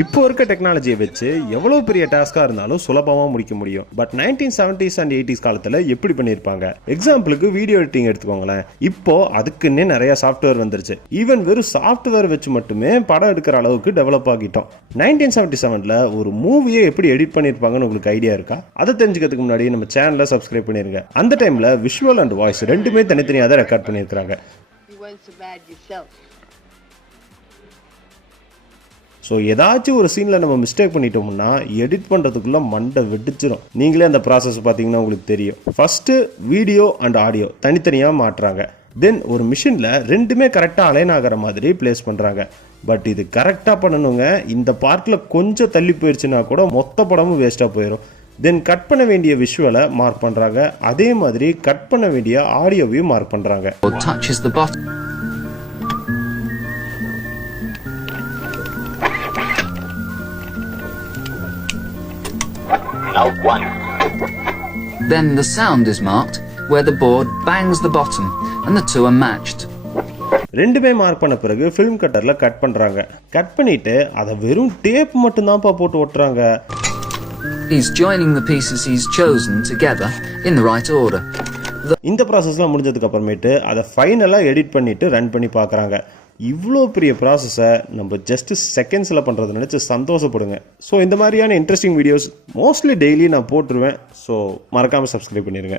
இப்போ இருக்க டெக்னாலஜியை வச்சு எவ்வளோ பெரிய டாஸ்காக இருந்தாலும் சுலபமாக முடிக்க முடியும். But nineteen seventies and eighties காலத்தில் எப்படி பண்ணியிருப்பாங்க? எக்ஸாம்பிளுக்கு வீடியோ எடிட்டிங் எடுத்துக்கோங்களேன். இப்போ அதுக்குன்னே நிறைய சாஃப்ட்வேர் வந்துருச்சு. ஈவன் வெறும் சாஃப்ட்வேர் வச்சு மட்டுமே படம் எடுக்கிற அளவுக்கு டெவலப் ஆகிட்டோம். நைன்டீன் செவன்டி செவனில் ஒரு மூவியை எப்படி எடிட் பண்ணியிருப்பாங்கன்னு உங்களுக்கு ஐடியா இருக்கா? அதை தெரிஞ்சுக்கிறதுக்கு முன்னாடி நம்ம சேனலை சப்ஸ்கிரைப் பண்ணிருங்க. அந்த டைமில் விஷுவல் அண்ட் வாய்ஸ் ரெண்டுமே தனித்தனியாக தான் ரெக்கார்ட் பண்ணியிருக்காங்க ஸோ ஏதாச்சும் ஒரு சீனில் நம்ம மிஸ்டேக் பண்ணிட்டோம்னா எடிட் பண்ணுறதுக்குள்ளே மண்டை வெடிச்சிடும் நீங்களே அந்த ப்ராசஸ் பார்த்தீங்கன்னா உங்களுக்கு தெரியும். ஃபஸ்ட்டு வீடியோ அண்ட் ஆடியோ தனித்தனியாக மாட்டுறாங்க தென் ஒரு மிஷினில் ரெண்டுமே கரெக்டாக அலைன் ஆகிற மாதிரி ப்ளேஸ் பண்ணுறாங்க பட் இது கரெக்டாக பண்ணணுங்க. இந்த பார்ட்டில் கொஞ்சம் தள்ளி போயிடுச்சுன்னா கூட மொத்த படமும் வேஸ்ட்டாக போயிடும் தென் கட் பண்ண வேண்டிய விஷுவலை மார்க் பண்ணுறாங்க அதே மாதிரி கட் பண்ண வேண்டிய ஆடியோவையும் மார்க் பண்ணுறாங்க Note 1. Then the sound is marked where the board bangs the bottom and the two are matched. ரெண்டுமே மார்க் பண்ண பிறகு ஃபிலிம் கட்டரில் கட் பண்ணுறாங்க கட் பண்ணிட்டு அதை வெறும் டேப் மட்டும்தான்ப்பா போட்டு ஒட்டுறாங்க He's joining the pieces he's chosen together in the right order. இந்த ப்ராசஸ்லாம் முடிஞ்சதுக்கு அப்புறமேட்டு அதை ஃபைனலாக எடிட் பண்ணிட்டு ரன் பண்ணி பார்க்குறாங்க இவ்வளோ பெரிய ப்ராசஸை நம்ம ஜஸ்ட் செகண்ட்ஸில் பண்ணுறதை நினச்சி சந்தோஷப்படுங்க. ஸோ இந்த மாதிரியான இன்ட்ரெஸ்டிங் வீடியோஸ் மோஸ்ட்லி டெய்லி நான் போட்டுருவேன். ஸோ மறக்காமல் சப்ஸ்கிரைப் பண்ணிடுங்க